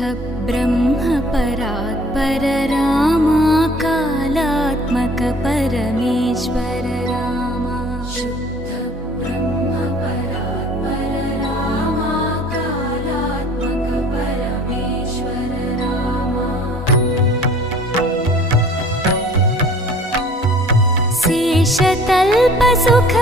ब्रह्म परात्पर रामा कालात्मक परमेश्वर रामा शुद्ध ब्रह्म परात्पर रामा कालात्मक परमेश्वर रामा शेषतल्प सुख